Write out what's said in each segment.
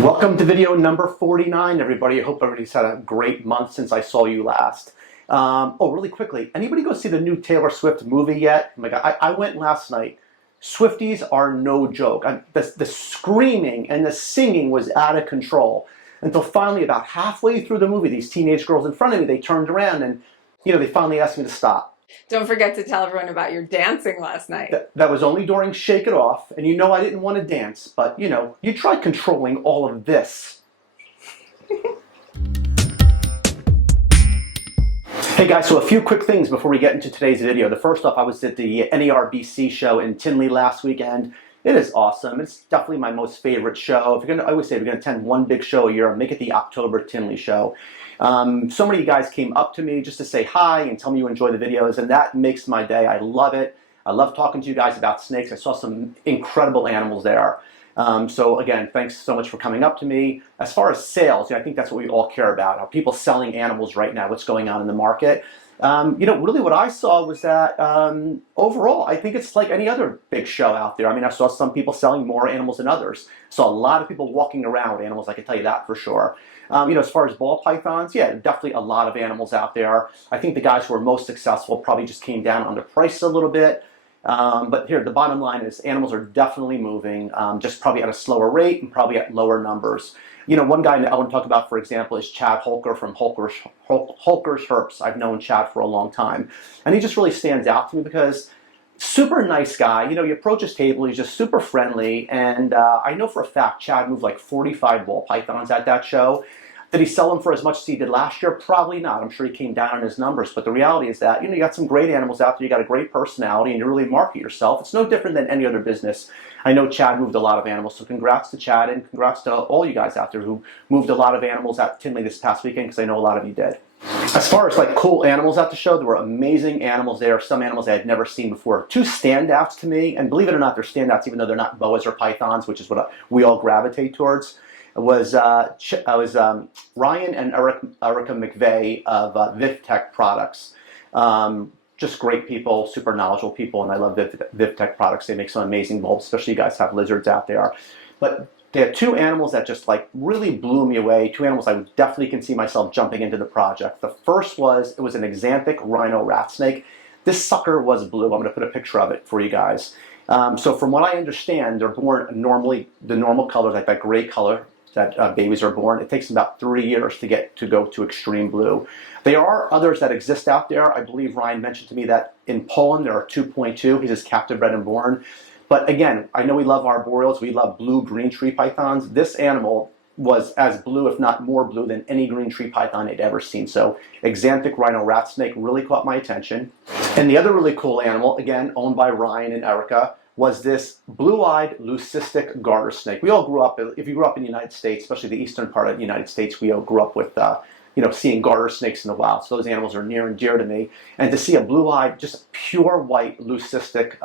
Welcome to video number 49, everybody. I hope everybody's had a great month since I saw you last. Really quickly, anybody go see the new Taylor Swift movie yet? Oh my God, I went last night. Swifties are no joke. The screaming and the singing was out of control until finally about halfway through the movie, these teenage girls in front of me, they turned around and, they finally asked me to stop. Don't forget to tell everyone about your dancing last night. That was only during Shake It Off, and I didn't want to dance, but you try controlling all of this. Hey guys, so a few quick things before we get into today's video. The first off, I was at the NARBC show in Tinley last weekend. It is awesome. It's definitely my most favorite show. I always say if you're going to attend one big show a year, make it the October Tinley show. So many of you guys came up to me just to say hi and tell me you enjoy the videos, and that makes my day. I love it. I love talking to you guys about snakes. I saw some incredible animals there. So again, thanks so much for coming up to me. As far as sales, I think that's what we all care about. Are people selling animals right now? What's going on in the market? Really what I saw was that overall, I think it's like any other big show out there. I mean, I saw some people selling more animals than others. Saw a lot of people walking around with animals, I can tell you that for sure. As far as ball pythons, yeah, definitely a lot of animals out there. I think the guys who were most successful probably just came down on the price a little bit. But here, the bottom line is animals are definitely moving, just probably at a slower rate and probably at lower numbers. One guy I want to talk about, for example, is Chad Holker from Holker's Herps. I've known Chad for a long time. And he just really stands out to me because super nice guy. You approach his table, he's just super friendly. And I know for a fact Chad moved like 45 ball pythons at that show. Did he sell them for as much as he did last year? Probably not. I'm sure he came down on his numbers. But the reality is that, you got some great animals out there. You got a great personality and you really market yourself. It's no different than any other business. I know Chad moved a lot of animals. So congrats to Chad and congrats to all you guys out there who moved a lot of animals at Tinley this past weekend, because I know a lot of you did. As far as like cool animals at the show, there were amazing animals there. Some animals I had never seen before. Two standouts to me, and believe it or not, they're standouts even though they're not boas or pythons, which is what we all gravitate towards. Was Ryan and Erica McVeigh of VivTech Products. Just great people, super knowledgeable people, and I love VivTech Products. They make some amazing bulbs, especially you guys have lizards out there. But they had two animals that just like really blew me away. Two animals I definitely can see myself jumping into the project. The first was an exanthic rhino rat snake. This sucker was blue. I'm going to put a picture of it for you guys. So from what I understand, they're born normally the normal colors, like that gray color that babies are born. It takes about 3 years to go to extreme blue. There are others that exist out there. I believe Ryan mentioned to me that in Poland there are 2.2. He's just captive bred and born. But again, I know we love arboreals. We love blue-green tree pythons. This animal was as blue, if not more blue, than any green tree python I'd ever seen. So exanthic rhino rat snake really caught my attention. And the other really cool animal, again, owned by Ryan and Erica, was this blue-eyed leucistic garter snake. We all grew up, if you grew up in the United States, especially the eastern part of the United States, we all grew up with, seeing garter snakes in the wild. So those animals are near and dear to me. And to see a blue-eyed, just pure white leucistic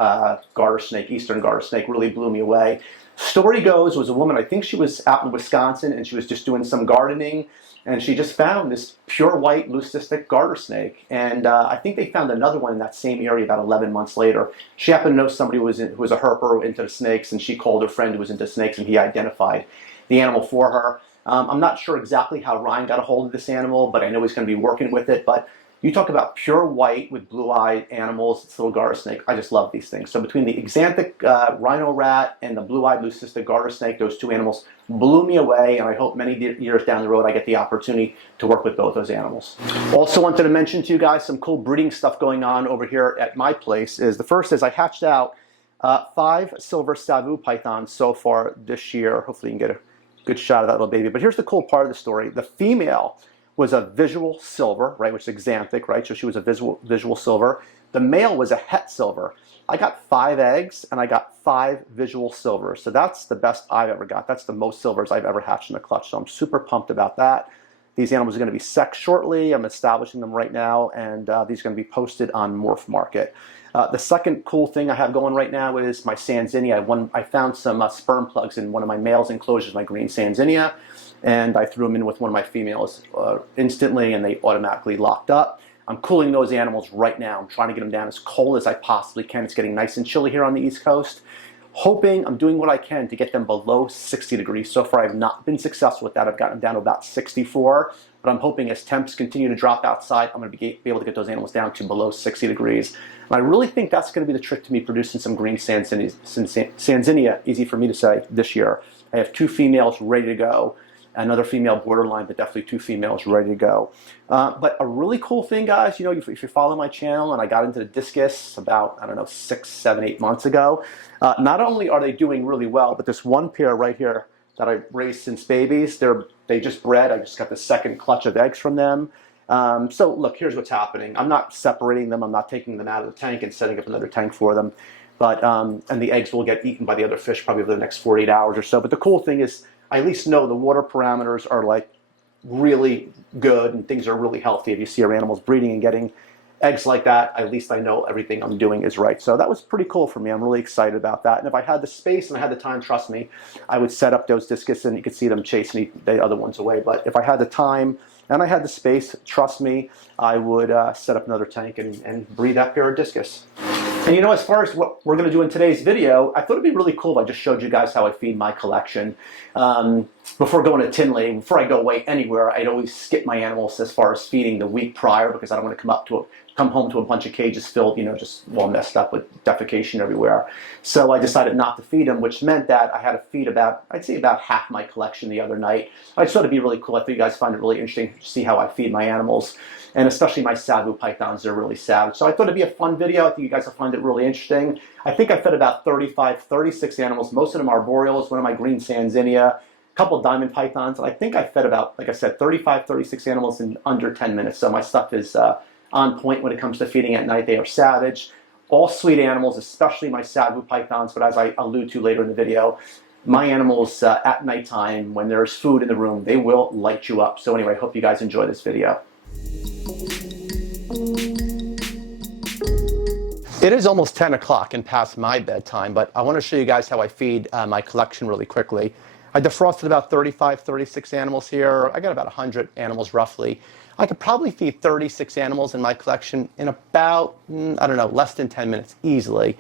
garter snake, eastern garter snake, really blew me away. Story goes, was a woman, I think she was out in Wisconsin, and she was just doing some gardening, and she just found this pure white leucistic garter snake. And I think they found another one in that same area about 11 months later. She happened to know somebody who was a herper into snakes, and she called her friend who was into snakes, and he identified the animal for her. I'm not sure exactly how Ryan got a hold of this animal, but I know he's going to be working with it. But you talk about pure white with blue-eyed animals, this little garter snake. I just love these things. So between the exanthic rhino rat and the blue-eyed leucistic garter snake, those two animals blew me away, and I hope many years down the road I get the opportunity to work with both those animals. Also wanted to mention to you guys some cool breeding stuff going on over here at my place. The first is I hatched out 5 silver Savu pythons so far this year. Hopefully you can get a good shot of that little baby. But here's the cool part of the story. The female was a visual silver, right, which is exanthic, right? So she was a visual silver. The male was a het silver. I got 5 eggs and I got 5 visual silvers. So that's the best I've ever got. That's the most silvers I've ever hatched in a clutch. So I'm super pumped about that. These animals are going to be sexed shortly. I'm establishing them right now, and these are going to be posted on Morph Market. The second cool thing I have going right now is my Sanzinia. I found some sperm plugs in one of my male's enclosures, my green Sanzinia, and I threw them in with one of my females instantly, and they automatically locked up. I'm cooling those animals right now. I'm trying to get them down as cold as I possibly can. It's getting nice and chilly here on the East Coast. hoping, I'm doing what I can to get them below 60 degrees. So far, I've not been successful with that. I've gotten down to about 64, but I'm hoping as temps continue to drop outside, I'm going to be able to get those animals down to below 60 degrees. And I really think that's going to be the trick to me producing some green Sanzinia, easy for me to say, this year. I have 2 females ready to go. Another female borderline, but definitely 2 females ready to go. But a really cool thing, guys, you know, if you follow my channel, and I got into the discus about, I don't know, 6, 7, 8 months ago, not only are they doing really well, but this one pair right here that I raised since babies, they just bred. I just got the second clutch of eggs from them. So look, here's what's happening. I'm not separating them. I'm not taking them out of the tank and setting up another tank for them. But and the eggs will get eaten by the other fish probably over the next 48 hours or so. But the cool thing is, I at least know the water parameters are like really good and things are really healthy. If you see our animals breeding and getting eggs like that, at least I know everything I'm doing is right. So that was pretty cool for me. I'm really excited about that. And if I had the space and I had the time, trust me, I would set up those discus and you could see them chasing the other ones away. But if I had the time and I had the space, trust me, I would set up another tank and breed that pair of discus. And you know, as far as what we're going to do in today's video, I thought it'd be really cool if I just showed you guys how I feed my collection. Before going to Tinley, before I go away anywhere, I'd always skip my animals as far as feeding the week prior because I don't want to come home to a bunch of cages filled, you know, just all messed up with defecation everywhere. So I decided not to feed them, which meant that I had to feed about, I'd say about half my collection the other night. I just thought it'd be really cool. I think you guys find it really interesting to see how I feed my animals. And especially my Savu pythons, they're really savage. So I thought it'd be a fun video. I think you guys will find it really interesting. I think I fed about 35, 36 animals. Most of them are arboreals, one of my green Sanzinia, a couple of diamond pythons. And I think I fed about, like I said, 35, 36 animals in under 10 minutes. So my stuff is on point when it comes to feeding at night. They are savage. All sweet animals, especially my Savu pythons. But as I allude to later in the video, my animals at nighttime, when there's food in the room, they will light you up. So anyway, I hope you guys enjoy this video. It is almost 10 o'clock and past my bedtime, but I want to show you guys how I feed my collection really quickly. I defrosted about 35, 36 animals here. I got about 100 animals roughly. I could probably feed 36 animals in my collection in about, I don't know, less than 10 minutes easily.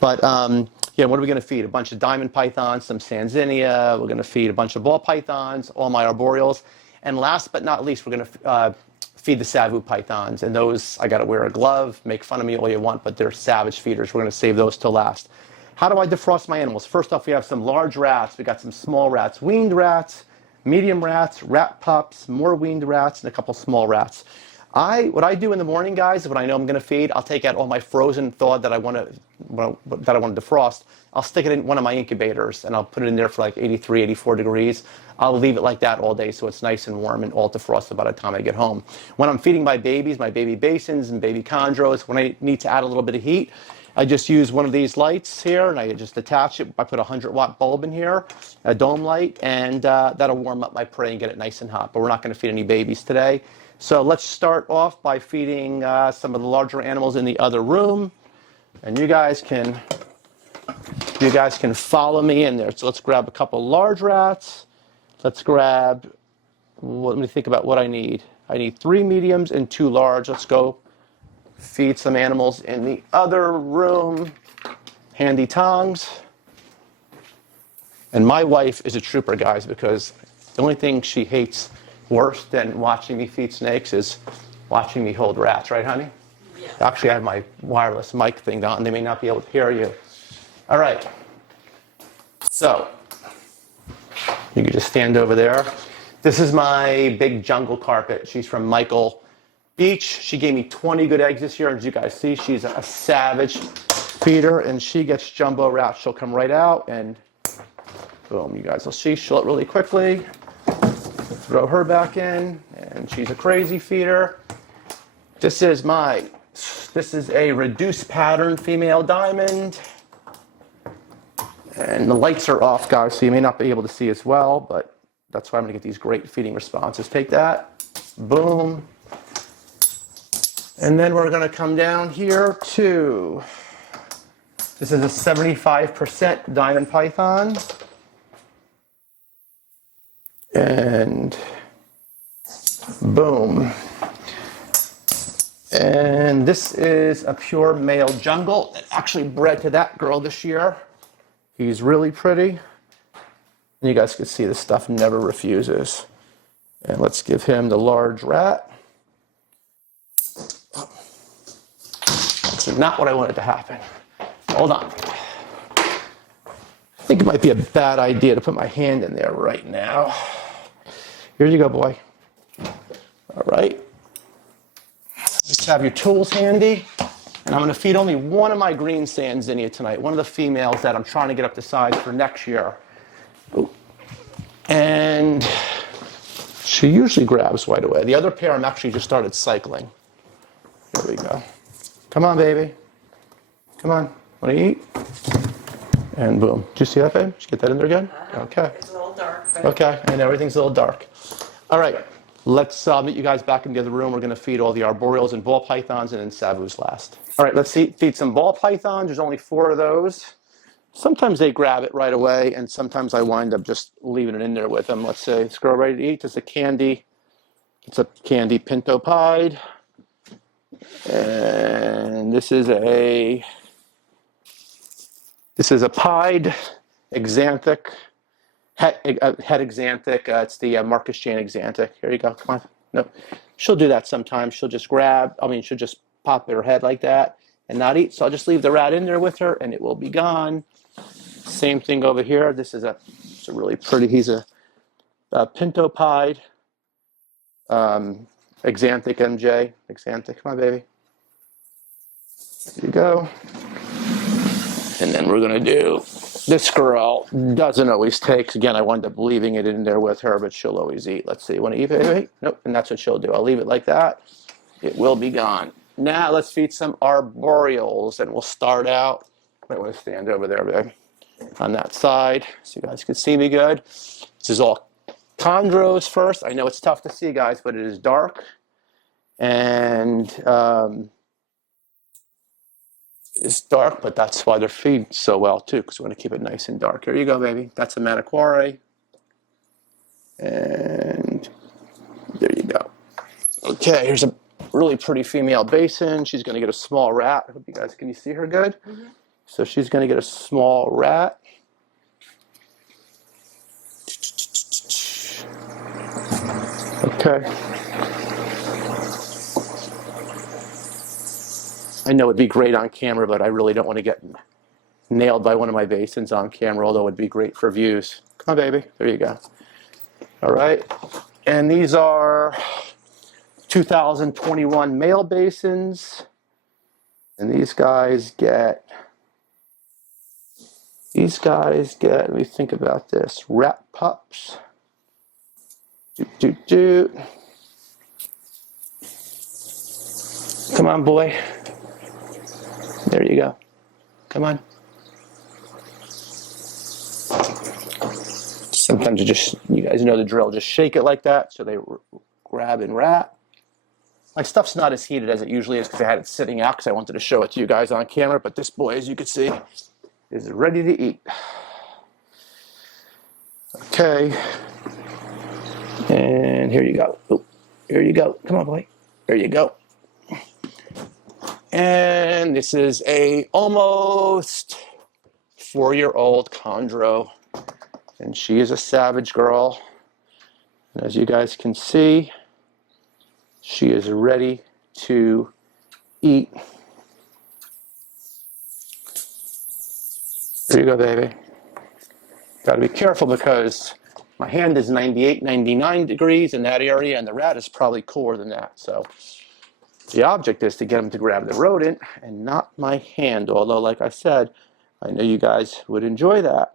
But yeah, what are we going to feed? A bunch of diamond pythons, some Sanzinia. We're going to feed a bunch of ball pythons, all my arboreals. And last but not least, we're going to feed the Savu pythons, and those, I gotta wear a glove, make fun of me all you want, but they're savage feeders. We're gonna save those till last. How do I defrost my animals? First off, we have some large rats, we got some small rats, weaned rats, medium rats, rat pups, more weaned rats, and a couple small rats. What I do in the morning, guys, when I know I'm gonna feed, I'll take out all my frozen thawed that I want to defrost. I'll stick it in one of my incubators and I'll put it in there for like 83, 84 degrees. I'll leave it like that all day so it's nice and warm and all defrosted by the time I get home. When I'm feeding my babies, my baby basins and baby chondros, when I need to add a little bit of heat, I just use one of these lights here and I just attach it. I put a 100-watt bulb in here, a dome light, and that'll warm up my prey and get it nice and hot. But we're not going to feed any babies today. So let's start off by feeding some of the larger animals in the other room. And you guys can follow me in there. So let's grab a couple large rats. Let's grab, let me think about what I need. I need 3 mediums and 2 large. Let's go feed some animals in the other room. Handy tongs. And my wife is a trooper, guys, because the only thing she hates worse than watching me feed snakes is watching me hold rats, right, honey? Yeah. Actually, I have my wireless mic thing on. They may not be able to hear you. All right. So, you can just stand over there. This is my big jungle carpet. She's from Michael Beach. She gave me 20 good eggs this year. As you guys see, she's a savage feeder, and she gets jumbo rats. She'll come right out, and boom, you guys will see. She'll eat really quickly. Throw her back in, and she's a crazy feeder. This is a reduced pattern female diamond. And the lights are off, guys, so you may not be able to see as well, but that's why I'm going to get these great feeding responses. Take that. Boom. And then we're going to come down here to, this is a 75% diamond python. And boom. And this is a pure male jungle. It actually bred to that girl this year. He's really pretty. And you guys can see this stuff never refuses. And let's give him the large rat. That's not what I wanted to happen. Hold on. I think it might be a bad idea to put my hand in there right now. Here you go, boy. All right. Just have your tools handy. And I'm going to feed only one of my green Sanzinia tonight, one of the females that I'm trying to get up to size for next year. Ooh. And she usually grabs right away. The other pair I'm actually just started cycling. Here we go. Come on, baby. Come on. Want to eat? And boom. Did you see that, babe? Did you get that in there again? Okay. It's a little dark. But... Okay. I know everything's a little dark. All right. Let's meet you guys back in the other room. We're going to feed all the arboreals and ball pythons, and then Savu's last. All right. Let's feed some ball pythons. There's only 4 of those. Sometimes they grab it right away, and sometimes I wind up just leaving it in there with them. Let's say, this girl ready to eat. It's a candy pinto pied. And this is a pied exanthic, het exanthic. It's the Marcus Jane exanthic. Here you go. Come on. No, she'll do that sometimes. She'll just she'll just pop her head like that and not eat. So I'll just leave the rat in there with her, and it will be gone. Same thing over here. This is it's a really pretty. He's a pinto pied exanthic MJ. Exanthic. Come on, baby. There you go. And then we're going to do, this girl doesn't always take, again, I wind up leaving it in there with her, but she'll always eat. Let's see, you want to eat, baby? Nope, and that's what she'll do. I'll leave it like that. It will be gone. Now let's feed some arboreals, and we'll start out, I want to stand over there, babe, on that side, so you guys can see me good. This is all chondros first. I know it's tough to see, guys, but it is dark. And it's dark, but that's why they're feeding so well too, because we want to keep it nice and dark. Here you go, baby. That's a maniquare. And there you go. Okay, here's a really pretty female basin. She's going to get a small rat. I hope you guys, can you see her good? Mm-hmm. So she's going to get a small rat. Okay. I know it'd be great on camera, but I really don't want to get nailed by one of my basins on camera, although it'd be great for views. Come on, baby. There you go. All right. And these are 2021 male basins. And these guys get, let me think about this, rat pups. Come on, boy. There you go. Come on. Sometimes you guys know the drill, just shake it like that so they grab and rat. My stuff's not as heated as it usually is because I had it sitting out because I wanted to show it to you guys on camera, but this boy, as you can see, is ready to eat. Okay. And here you go. Oh, here you go. Come on, boy. There you go. And this is a almost 4-year-old chondro. And she is a savage girl. And as you guys can see, she is ready to eat. There you go, baby. Got to be careful because my hand is 98, 99 degrees in that area, and the rat is probably cooler than that. So the object is to get him to grab the rodent and not my hand. Although, like I said, I know you guys would enjoy that.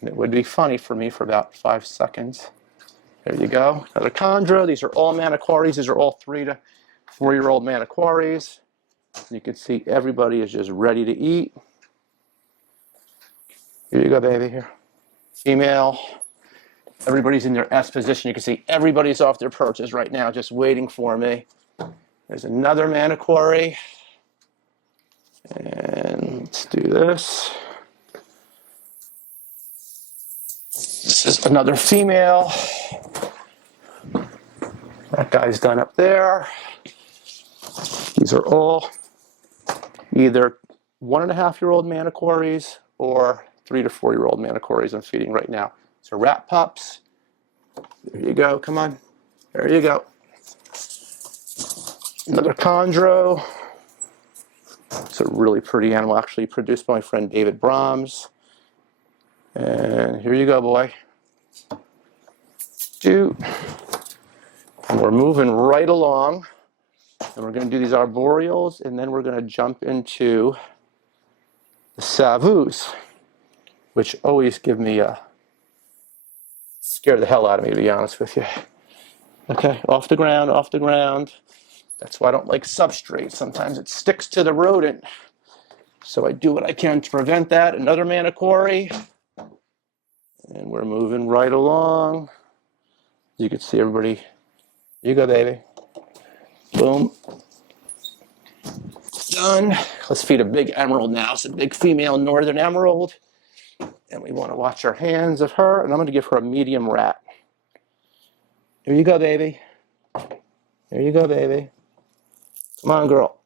And it would be funny for me for about 5 seconds. There you go. Another chondro. These are all maniquaries. These are all 3 to 4-year-old maniquaries. You can see everybody is just ready to eat. Here you go, baby. Here. Female. Everybody's in their S position. You can see everybody's off their perches right now, just waiting for me. There's another maniquare. And let's do this. This is another female. That guy's done up there. These are all either 1.5-year-old maniquaries or 3 to 4-year-old manicories I'm feeding right now. So rat pups. There you go. Come on. There you go. Another chondro. It's a really pretty animal, actually produced by my friend David Brahms. And here you go, boy. Dude. And we're moving right along. And we're going to do these arboreals, and then we're going to jump into the Savus, which always give me scare the hell out of me, to be honest with you. Okay, off the ground, off the ground. That's why I don't like substrate. Sometimes it sticks to the rodent. So I do what I can to prevent that. Another manicory. And we're moving right along. You can see everybody. You go, baby. Boom. Done. Let's feed a big emerald now. It's a big female northern emerald. And we want to watch our hands of her. And I'm going to give her a medium rat. Here you go, baby. There you go, baby. Come on, girl.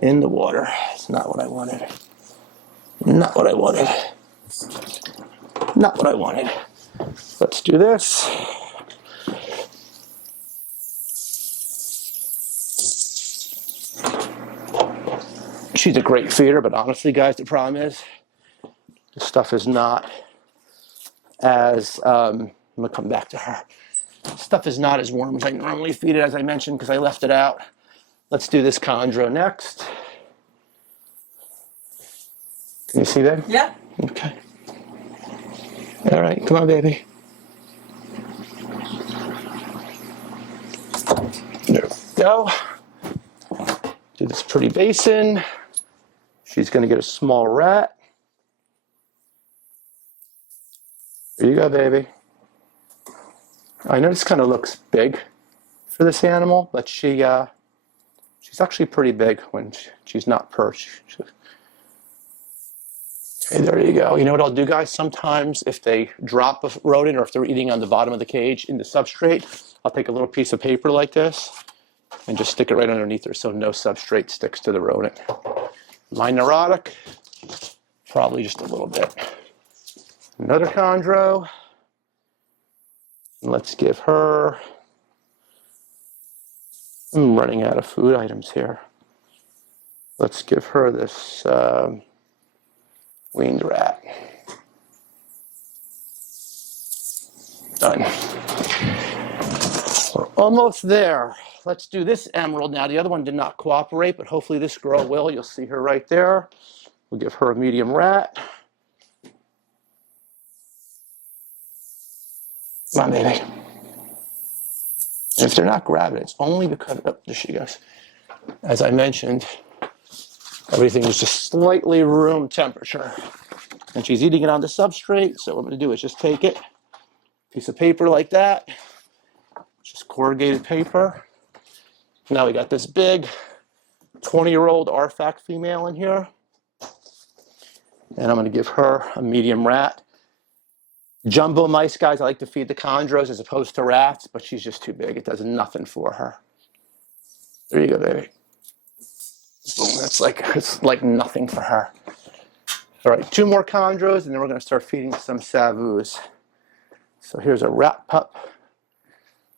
In the water. It's not what I wanted. Not what I wanted. Not what I wanted. Let's do this. She's a great feeder, but honestly, guys, the problem is this stuff is not as, I'm going to come back to her. Stuff is not as warm as I normally feed it, as I mentioned, because I left it out. Let's do this chondro next. Can you see that? Yeah. Okay. All right, come on, baby. There we go. Do this pretty basin. She's going to get a small rat. Here you go, baby. I know this kind of looks big for this animal, but she's actually pretty big when she's not perched. Okay, there you go. You know what I'll do, guys? Sometimes if they drop a rodent or if they're eating on the bottom of the cage in the substrate, I'll take a little piece of paper like this and just stick it right underneath her so no substrate sticks to the rodent. My neurotic, probably just a little bit. Another chondro. Let's give her, I'm running out of food items here. Let's give her this weaned rat. Done. We're almost there. Let's do this emerald now. The other one did not cooperate, but hopefully this girl will. You'll see her right there. We'll give her a medium rat. Come on, baby. And if they're not grabbing it, it's only because, oh, there she goes. As I mentioned, everything is just slightly room temperature. And she's eating it on the substrate, so what I'm going to do is just take it, piece of paper like that, just corrugated paper. Now we got this big 20-year-old RFAC female in here. And I'm going to give her a medium rat. Jumbo mice, guys, I like to feed the chondros as opposed to rats, but she's just too big. It does nothing for her. There you go, baby. Boom, it's like nothing for her. All right, 2 more chondros, and then we're going to start feeding some Savus. So here's a rat pup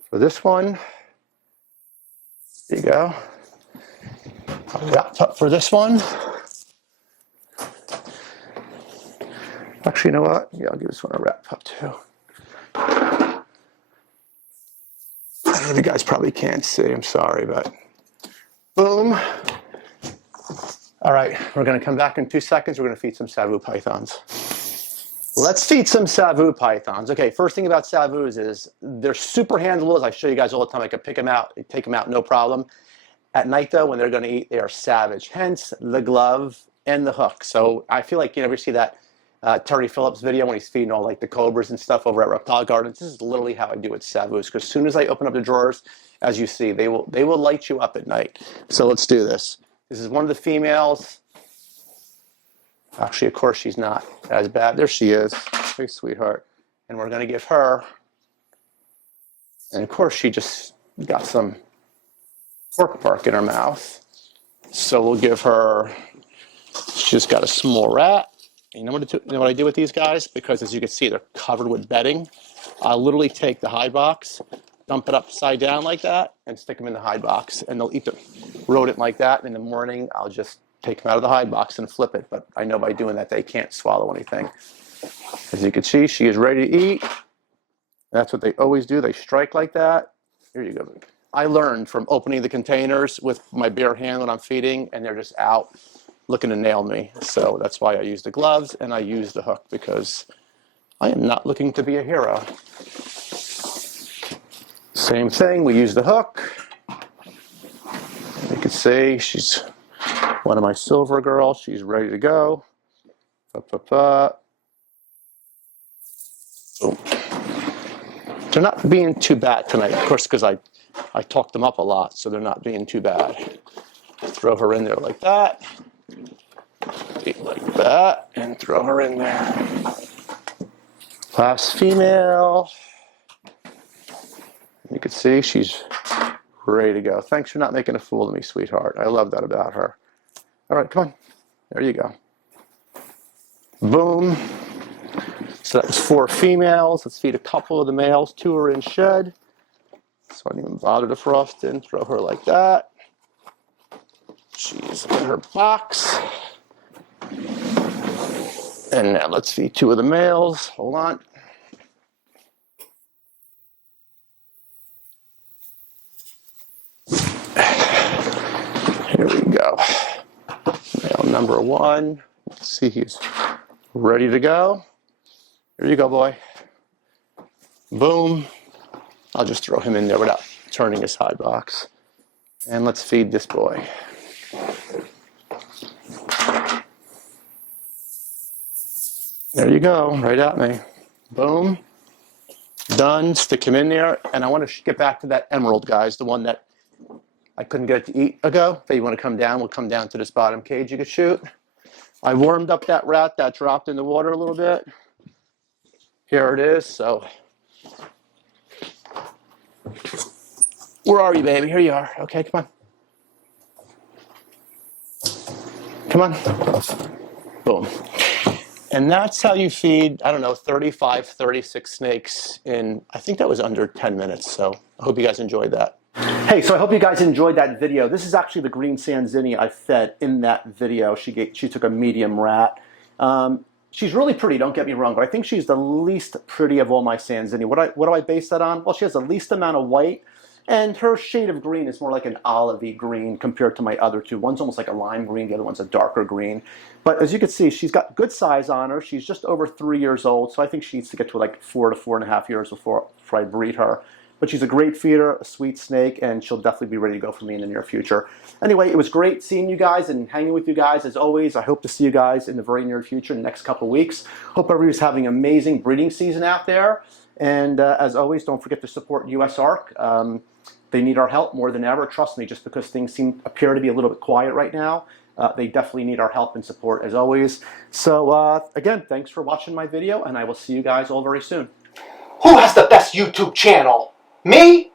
for this one. There you go. A rat pup for this one. Actually, you know what? Yeah, I'll give this one a rat pup too. I know you guys probably can't see. I'm sorry, but boom. All right, we're going to come back in 2 seconds. We're going to feed some Savu pythons. Let's feed some Savu pythons. Okay, first thing about Savus is they're super handleable. As I show you guys all the time, I can pick them out, take them out, no problem. At night, though, when they're going to eat, they are savage. Hence, the glove and the hook. So I feel like you ever see that Terry Phillips video when he's feeding all like the cobras and stuff over at Reptile Gardens. This is literally how I do with Savus, because as soon as I open up the drawers, as you see, they will light you up at night. So let's do this. This is one of the females. Actually, of course, she's not as bad. There she is. Hey, sweetheart. And we're going to give her. And of course, she just got some pork bark in her mouth. So we'll give her, she's got a small rat. You know what I do with these guys? Because as you can see, they're covered with bedding. I'll literally take the hide box, dump it upside down like that, and stick them in the hide box. And they'll eat the rodent like that. In the morning, I'll just take them out of the hide box and flip it. But I know by doing that, they can't swallow anything. As you can see, she is ready to eat. That's what they always do. They strike like that. Here you go. I learned from opening the containers with my bare hand when I'm feeding, and they're just out looking to nail me. So that's why I use the gloves and I use the hook, because I am not looking to be a hero. Same thing, we use the hook. You can see she's one of my silver girls. She's ready to go. Boom. They're not being too bad tonight, of course, because I talked them up a lot, so they're not being too bad. Throw her in there like that. Eat like that, and throw her in there. Last female. You can see she's ready to go. Thanks for not making a fool of me, sweetheart. I love that about her. All right, come on. There you go. Boom. So that was 4 females. Let's feed a couple of the males. 2 are in shed. So I didn't even bother to frost in. Throw her like that. She's in her box. And now let's feed 2 of the males. Hold on. Here we go. Male number 1. Let's see, he's ready to go. Here you go, boy. Boom. I'll just throw him in there without turning his hide box. And let's feed this boy. There you go, right at me. Boom. Done. Stick him in there. And I want to get back to that emerald, guys, the one that I couldn't get it to eat ago. If you want to come down, we'll come down to this bottom cage you could shoot. I warmed up that rat that dropped in the water a little bit. Here it is. So, where are you, baby? Here you are. Okay, come on. Come on. Boom. And that's how you feed, I don't know, 35, 36 snakes in, I think that was under 10 minutes. So I hope you guys enjoyed that. Hey, so I hope you guys enjoyed that video. This is actually the green Sanzinia I fed in that video. She took a medium rat. She's really pretty, don't get me wrong, but I think she's the least pretty of all my Sanzinia. What do I base that on? Well, she has the least amount of white, and her shade of green is more like an olivey green compared to my other 2. One's almost like a lime green, the other one's a darker green. But as you can see, she's got good size on her. She's just over 3 years old, so I think she needs to get to like 4 to 4.5 years before I breed her. But she's a great feeder, a sweet snake, and she'll definitely be ready to go for me in the near future. Anyway, it was great seeing you guys and hanging with you guys as always. I hope to see you guys in the very near future, in the next couple weeks. Hope everybody's having an amazing breeding season out there. And as always, don't forget to support US Ark. They need our help more than ever. Trust me, just because things appear to be a little bit quiet right now, they definitely need our help and support as always. So again, thanks for watching my video, and I will see you guys all very soon. Who has the best YouTube channel? Me